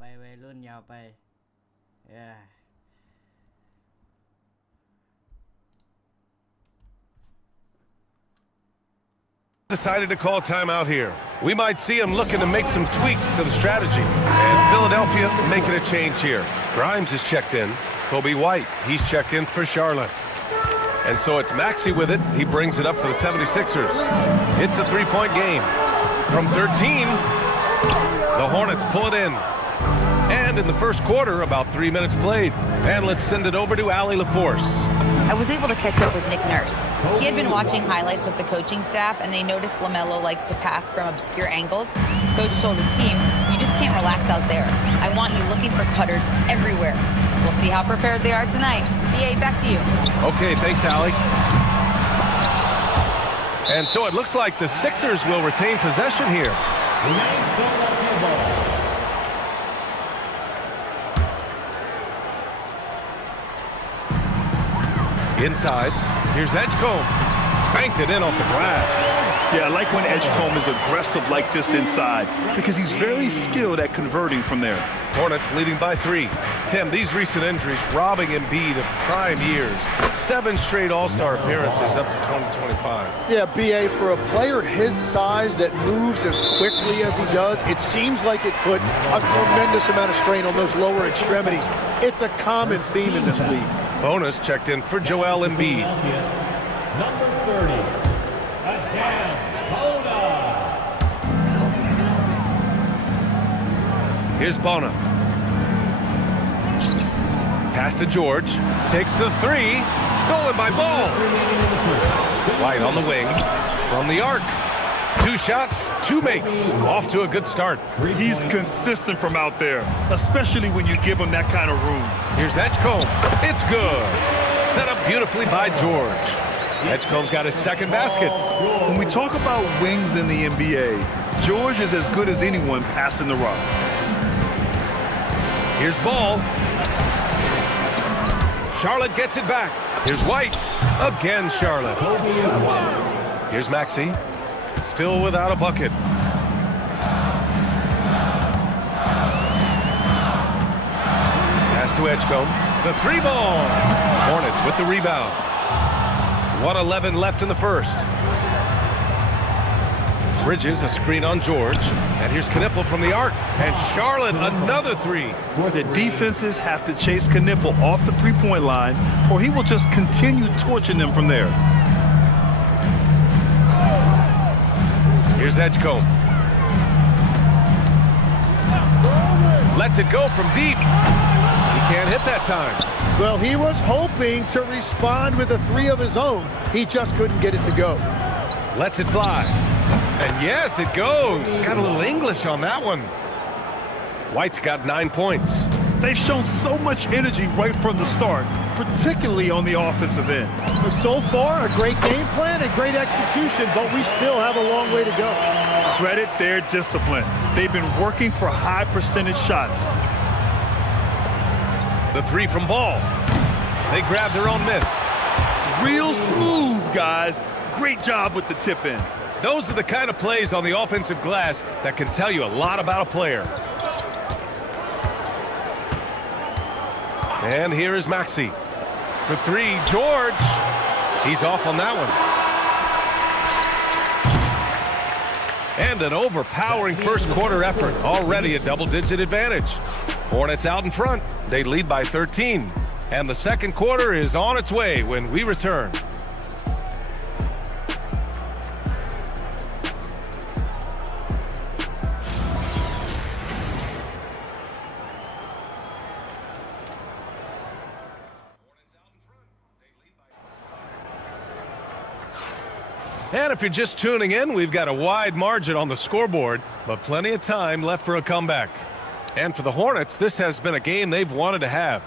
ไปวัยรุ่นยาวไปDecided to call timeout here. We might see him looking to make some tweaks to the strategy. And Philadelphia making a change here. Grimes is checked in. Kobe White, he's checked in for Charlotte. And so it's Maxey with it. He brings it up for the 76ers. It's a three-point game. From 13, the Hornets pull it in. And in the first quarter, about 3 minutes played. And let's send it over to Allie LaForce. I was able to catch up with Nick Nurse. He had been watching highlights with the coaching staff, and they noticed LaMelo likes to pass from obscure angles. Coach told his team, you just can't relax out there. I want you looking for cutters everywhere. We'll see how prepared they are tonight. BA, back to you. Okay, thanks, Allie. And so it looks like the Sixers will retain possession here. Inside, here's Edgecombe. Banked it in off the glass. Yeah, I like when Edgecombe is aggressive like this inside because he's very skilled at converting from there. Hornets leading by 3. Tim, these recent injuries robbing Embiid of prime years. 7 straight All-Star appearances up to 2025. Yeah, BA, for a player his size that moves as quickly as he does, it seems like it put a tremendous amount of strain on those lower extremities. It's a common theme in this league. Bonus checked in for Joel Embiid. Number 30, again, Here's Bona. Pass to George. Takes the 3. Stolen by Ball. White on the wing. From the arc. 2 shots, 2 makes. Off to a good start. He's consistent from out there, especially when you give him that kind of room. Here's Edgecombe. It's good. Set up beautifully by George. Edgecombe's got his second basket. When we talk about wings in the NBA, George is as good as anyone passing the rock. Here's Ball. Charlotte gets it back. Here's White. Again, Charlotte. Here's Maxey. Still without a bucket. Pass to Edgecombe. The 3 ball. Hornets with the rebound. 1:11 left in the first. Bridges, a screen on George. And here's Knipple from the arc. And Charlotte, another 3. The defenses have to chase Knipple off the three-point line, or he will just continue torching them from there. Here's Edgecombe. Lets it go from deep. He can't hit that time. Well, he was hoping to respond with a 3 of his own. He just couldn't get it to go. Lets it fly. And yes, it goes. Got a little English on that one. White's got 9 points. They've shown so much energy right from the start, particularly on the offensive end. So far, a great game plan and great execution, but we still have a long way to go. Credit their discipline. They've been working for high percentage shots. The 3 from Ball. They grab their own miss. Real smooth, guys. Great job with the tip in. Those are the kind of plays on the offensive glass that can tell you a lot about a player. And here is Maxey. For 3, George. He's off on that one. And an overpowering first quarter effort. Already a double-digit advantage. Hornets out in front. They lead by 13. And the second quarter is on its way when we return. And if you're just tuning in, we've got a wide margin on the scoreboard, but plenty of time left for a comeback. And for the Hornets, this has been a game they've wanted to have.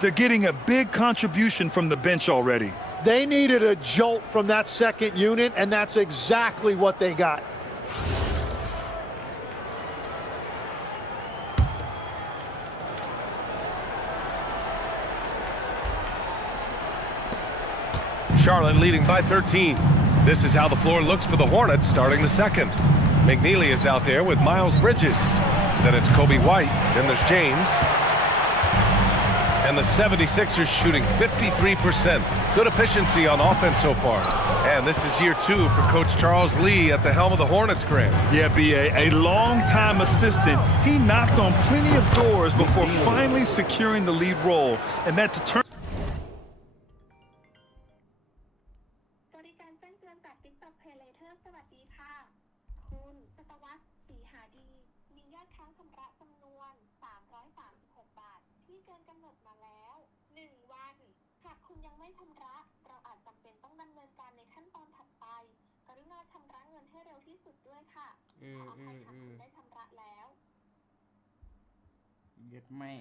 They're getting a big contribution from the bench already. They needed a jolt from that second unit, and that's exactly what they got. Charlotte leading by 13. This is how the floor looks for the Hornets starting the second. McNeely is out there with Miles Bridges. Then it's Kobe White. Then there's James. And the 76ers shooting 53%. Good efficiency on offense so far. And this is year 2 for Coach Charles Lee at the helm of the Hornets, Grant. Yeah, B.A., a long-time assistant. He knocked on plenty of doors before finally securing the lead role. And that determined บริการแจ้งเตือนจาก TikTok Pay Later สวัสดีค่ะ คุณศตวรรษ ศรีหาดี มียอดค้างชำระจำนวน 336 บาท ที่เกินกำหนดมาแล้ว 1 วัน หากคุณยังไม่ชำระ เราอาจจำเป็นต้องดำเนินการในขั้นตอนถัดไป กรุณาชำระเงินให้เร็วที่สุดด้วยค่ะ ขออภัยหากคุณได้ชำระแล้ว เย็ดแม่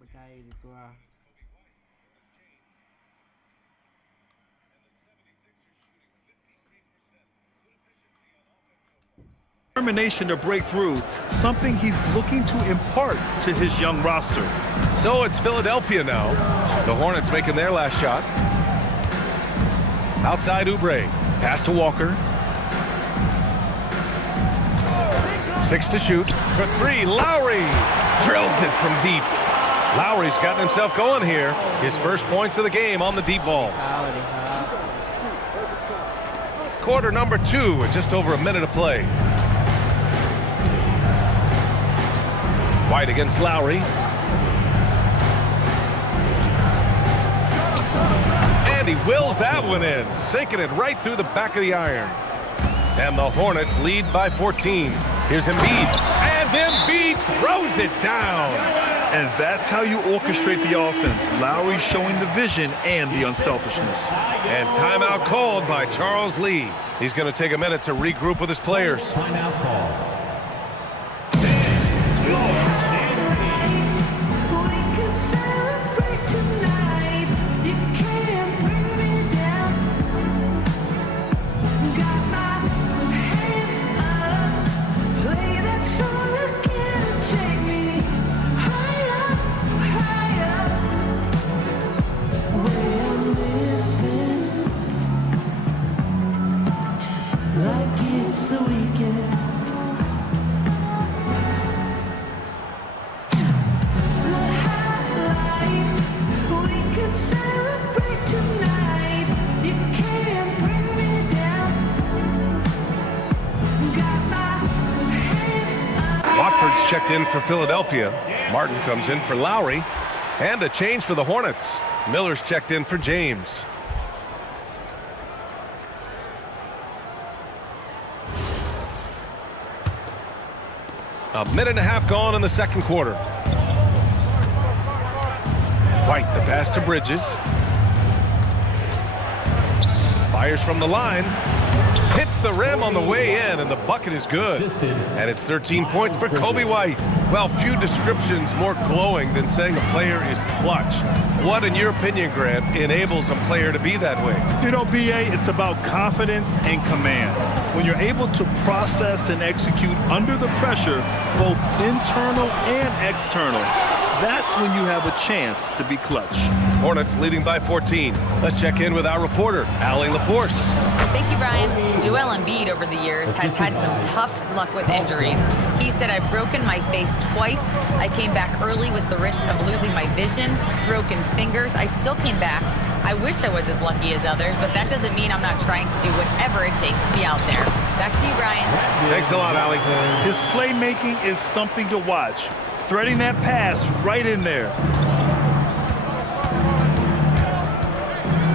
บใจดีกว่า determination to break through, something he's looking to impart to his young roster. So it's Philadelphia now. The Hornets making their last shot. Outside Oubre. Pass to Walker. 6 to shoot. For 3, Lowry drills it from deep. Lowry's gotten himself going here. His first points of the game on the deep ball. Quarter number 2 with just over a minute of play. White against Lowry. And he wills that one in, sinking it right through the back of the iron. And the Hornets lead by 14. Here's Embiid. And Embiid throws it down. And that's how you orchestrate the offense. Lowry showing the vision and the unselfishness. And timeout called by Charles Lee. He's going to take a minute to regroup with his players. Timeout call. Checked in for Philadelphia. Martin comes in for Lowry. And a change for the Hornets. Miller's checked in for James. A minute and a half gone in the second quarter. White, the pass to Bridges. Fires from the line. Hits the rim on the way in, and the bucket is good. And it's 13 points for Kobe White. Well, few descriptions more glowing than saying a player is clutch. What, in your opinion, Grant, enables a player to be that way? You know, B.A., it's about confidence and command. When you're able to process and execute under the pressure, both internal and external, that's when you have a chance to be clutch. Hornets leading by 14. Let's check in with our reporter, Allie LaForce. Thank you, Brian. Joel Embiid over the years has had some tough luck with injuries. He said, I've broken my face twice. I came back early with the risk of losing my vision, broken fingers. I still came back. I wish I was as lucky as others, but that doesn't mean I'm not trying to do whatever it takes to be out there. Back to you, Brian. Thanks a lot, Allie. His playmaking is something to watch. Threading that pass right in there.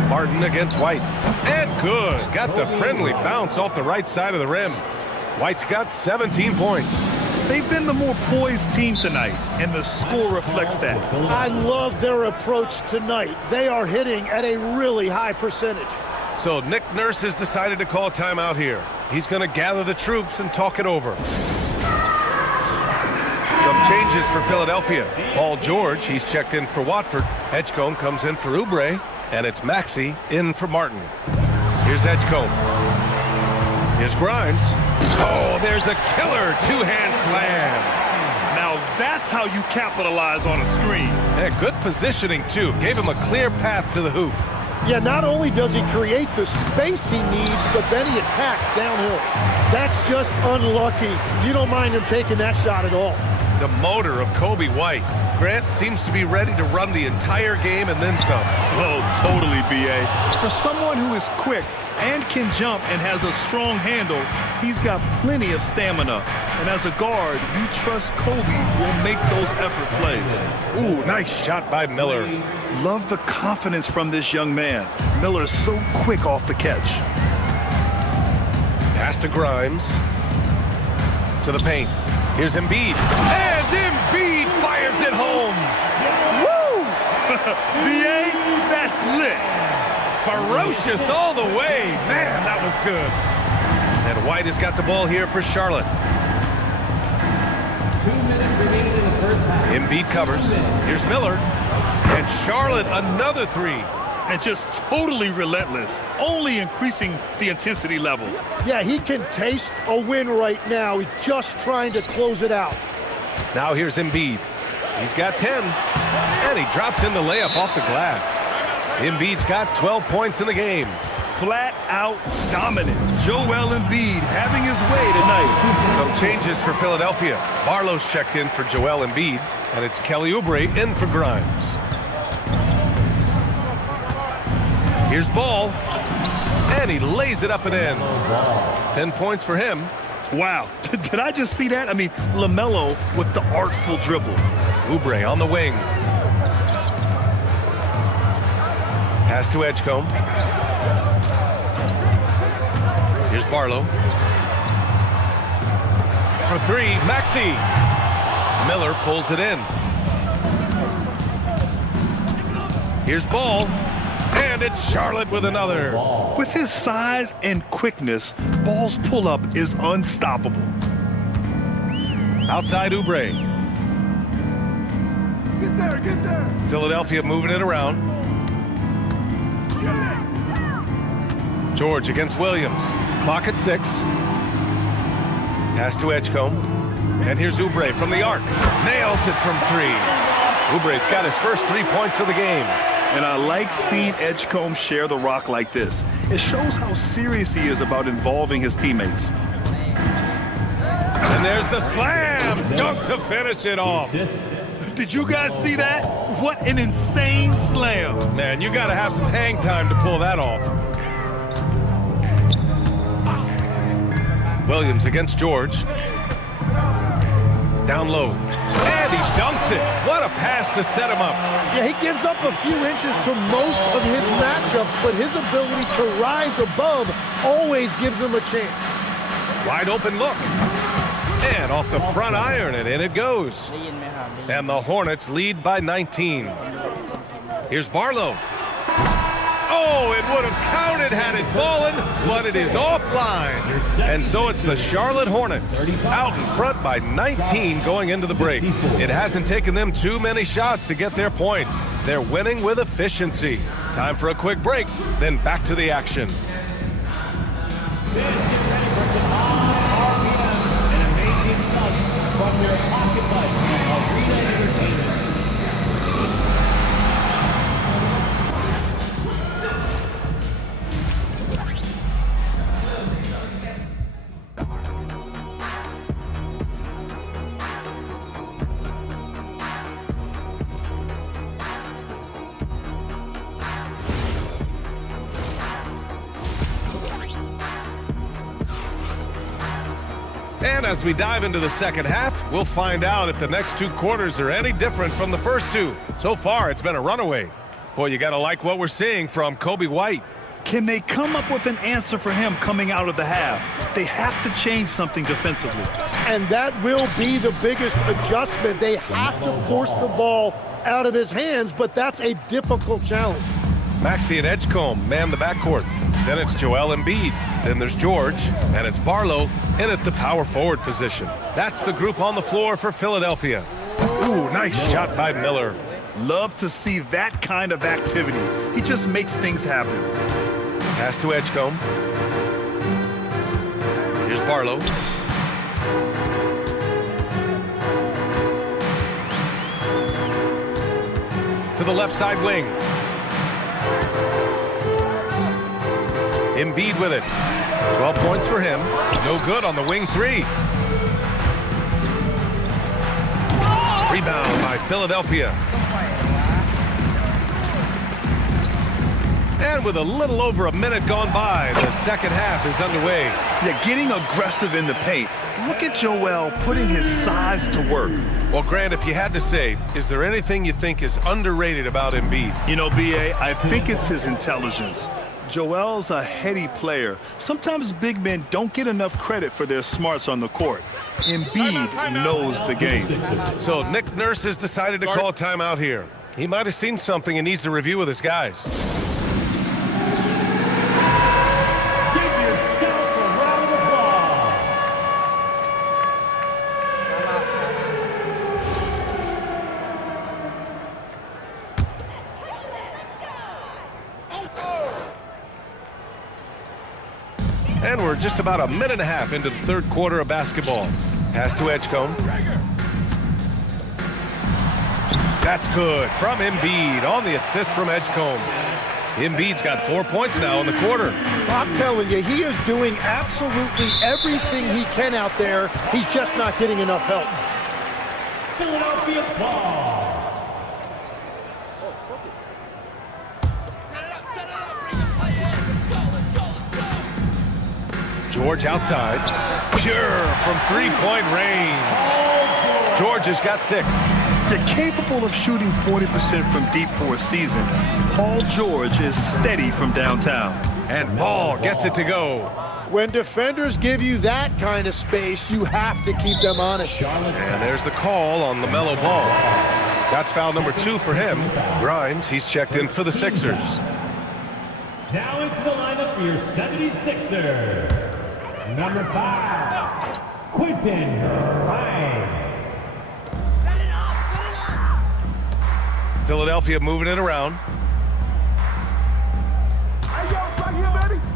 Martin against White. And good. Got the friendly bounce off the right side of the rim. White's got 17 points. They've been the more poised team tonight, and the score reflects that. I love their approach tonight. They are hitting at a really high percentage. So Nick Nurse has decided to call timeout here. He's going to gather the troops and talk it over. Some changes for Philadelphia. Paul George, he's checked in for Watford. Edgecombe comes in for Oubre. And it's Maxey in for Martin. Here's Edgecombe. Here's Grimes. Oh, there's a killer two-hand slam. Now that's how you capitalize on a screen. Yeah, good positioning, too. Gave him a clear path to the hoop. Yeah, not only does he create the space he needs, but then he attacks downhill. That's just unlucky. You don't mind him taking that shot at all. The motor of Kobe White. Grant seems to be ready to run the entire game and then some. Oh, totally, B.A. For someone who is quick and can jump and has a strong handle, he's got plenty of stamina. And as a guard, you trust Kobe will make those effort plays. Ooh, nice shot by Miller. Love the confidence from this young man. Miller's so quick off the catch. Pass to Grimes. To the paint. Here's Embiid. And Embiid fires it home. Woo! B.A., that's lit. Ferocious all the way. Man, that was good. And White has got the ball here for Charlotte. 2 minutes remaining in the first half. Embiid covers. Here's Miller. And Charlotte, another three. And just totally relentless, only increasing the intensity level. Yeah, he can taste a win right now. He's just trying to close it out. Now here's Embiid. He's got 10. And he drops in the layup off the glass. Embiid's got 12 points in the game. Flat out dominant. Joel Embiid having his way tonight. Some changes for Philadelphia. Barlow's checked in for Joel Embiid. And it's Kelly Oubre in for Grimes. Here's Ball, and he lays it up and in. 10 points for him. Wow, did I just see that? I mean, LaMelo with the artful dribble. Oubre on the wing. Pass to Edgecombe. Here's Barlow. For three, Maxey. Miller pulls it in. Here's Ball. And it's Charlotte with another. With his size and quickness, Ball's pull-up is unstoppable. Outside Oubre. Get there. Philadelphia moving it around. George against Williams. Clock at 6. Pass to Edgecombe. And here's Oubre from the arc. Nails it from 3. Oubre's got his first 3 points of the game. And I like seeing Edgecombe share the rock like this. It shows how serious he is about involving his teammates. And there's the slam dunk to finish it off. Did you guys see that? What an insane slam. Man, you got to have some hang time to pull that off. Williams against George. Down low. And he dunks it. What a pass to set him up. Yeah, he gives up a few inches to most of his matchups, but his ability to rise above always gives him a chance. Wide open look. And off the front iron, and in it goes. And the Hornets lead by 19. Here's Barlow. Oh, it would have counted had it fallen, but it is offline. And so it's the Charlotte Hornets out in front by 19 going into the break. It hasn't taken them too many shots to get their points. They're winning with efficiency. Time for a quick break, then back to the action. From your pocket life, Arena Entertainment. And as we dive into the second half, we'll find out if the next 2 quarters are any different from the first 2. So far, it's been a runaway. Boy, you got to like what we're seeing from Kobe White. Can they come up with an answer for him coming out of the half? They have to change something defensively. And that will be the biggest adjustment. They have to force the ball out of his hands, but that's a difficult challenge. Maxey and Edgecombe man the backcourt. Then it's Joel Embiid. Then there's George. And it's Barlow in at the power forward position. That's the group on the floor for Philadelphia. Ooh, nice shot by Miller. Love to see that kind of activity. He just makes things happen. Pass to Edgecombe. Here's Barlow. To the left side wing. Embiid with it. 12 points for him. No good on the wing three. Rebound by Philadelphia. And with a little over a minute gone by, the second half is underway. Yeah, getting aggressive in the paint. Look at Joel putting his size to work. Well, Grant, if you had to say, is there anything you think is underrated about Embiid? You know, B.A., I think it's his intelligence. Joel's a heady player. Sometimes big men don't get enough credit for their smarts on the court. Embiid knows the game. So Nick Nurse has decided to call timeout here. He might have seen something and needs to review with his guys. And we're just about a minute and a half into the third quarter of basketball. Pass to Edgecombe. That's good from Embiid on the assist from Edgecombe. Embiid's got 4 points now in the quarter. I'm telling you, he is doing absolutely everything he can out there. He's just not getting enough help. Philadelphia ball. George outside. Pure from three-point range. George has got 6. They're capable of shooting 40% from deep for a season. Paul George is steady from downtown. And Ball gets it to go. When defenders give you that kind of space, you have to keep them honest. And there's the call on LaMelo Ball. That's foul number 2 for him. Grimes, he's checked in for the Sixers. Now into the lineup for your 76ers. Number 5, Quentin Grimes. Philadelphia moving it around.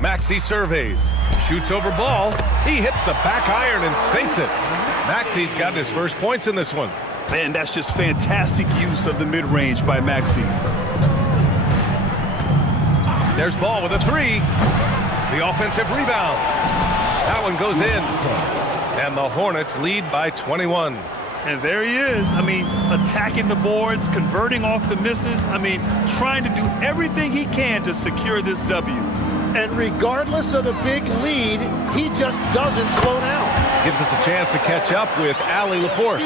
Maxey surveys. Shoots over Ball. He hits the back iron and sinks it. Maxey's got his first points in this one. Man, that's just fantastic use of the mid-range by Maxey. There's Ball with a 3. The offensive rebound. That one goes in. And the Hornets lead by 21. And there he is. I mean, attacking the boards, converting off the misses. I mean, trying to do everything he can to secure this W. And regardless of the big lead, he just doesn't slow down. Gives us a chance to catch up with Allie LaForce.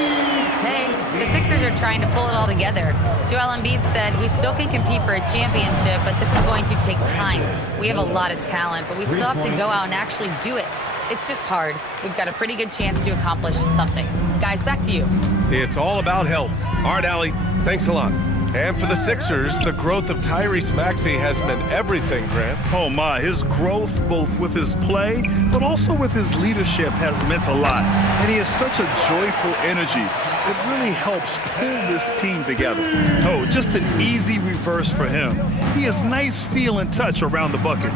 Hey, the Sixers are trying to pull it all together. Joel Embiid said, we still can compete for a championship, but this is going to take time. We have a lot of talent, but we still have to go out and actually do it. It's just hard. We've got a pretty good chance to accomplish something. Guys, back to you. It's all about health. All right, Allie, thanks a lot. And for the Sixers, the growth of Tyrese Maxey has meant everything, Grant. Oh my, his growth both with his play, but also with his leadership has meant a lot. And he has such a joyful energy. It really helps pull this team together. Oh, just an easy reverse for him. He has nice feel and touch around the bucket.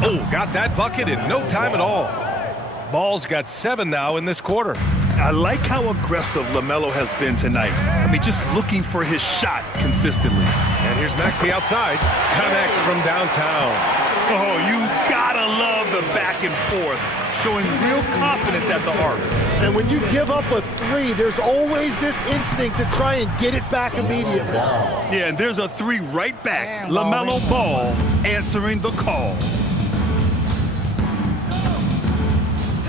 Oh, got that bucket in no time at all. Ball's got 7 now in this quarter. I like how aggressive LaMelo has been tonight. I mean, just looking for his shot consistently. And here's Maxey outside. Connects from downtown. Oh, you gotta love the back and forth, showing real confidence at the arc. And when you give up a 3, there's always this instinct to try and get it back immediately. Yeah, and there's a 3 right back. LaMelo Ball answering the call.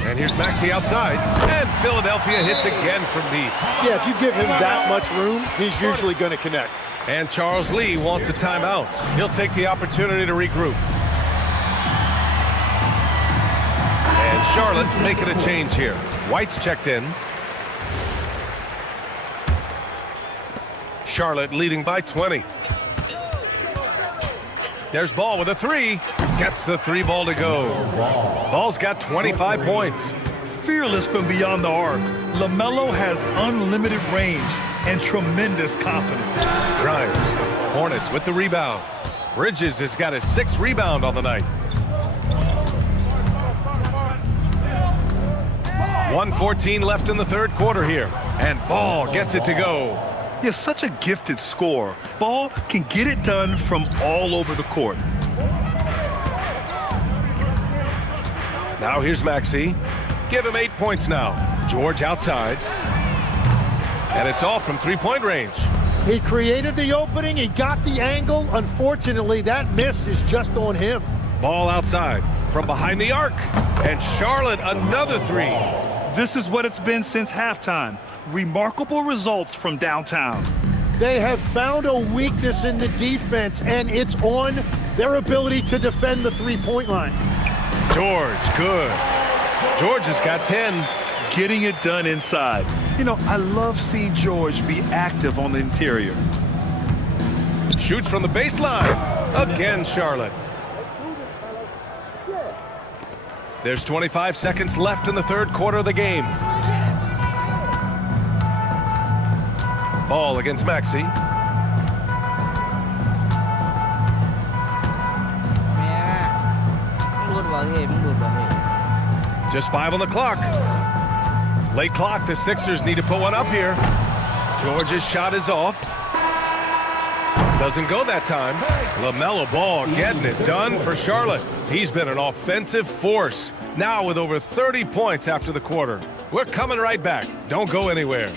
And here's Maxey outside. And Philadelphia hits again from deep. Yeah, if you give him that much room, he's usually going to connect. And Charles Lee wants a timeout. He'll take the opportunity to regroup. And Charlotte making a change here. White's checked in. Charlotte leading by 20. There's Ball with a 3. Gets the 3 ball to go. Ball's got 25 points. Fearless from beyond the arc, LaMelo has unlimited range and tremendous confidence. Grimes, Hornets with the rebound. Bridges has got his 6th rebound on the night. 1:14 left in the third quarter here. And Ball gets it to go. He's such a gifted scorer. Ball can get it done from all over the court. Now here's Maxey. Give him 8 points now. George outside. And it's all from three-point range. He created the opening. He got the angle. Unfortunately, that miss is just on him. Ball outside from behind the arc. And Charlotte, another three. This is what it's been since halftime. Remarkable results from downtown. They have found a weakness in the defense, and it's on their ability to defend the three-point line. George, good. George has got 10. Getting it done inside. You know, I love seeing George be active on the interior. Shoots from the baseline. Again, Charlotte. There's 25 seconds left in the third quarter of the game. Ball against Maxey. Just 5 on the clock. Late clock, the Sixers need to put one up here. George's shot is off. Doesn't go that time. LaMelo Ball getting it done for Charlotte. He's been an offensive force, now with over 30 points after the quarter. We're coming right back. Don't go anywhere.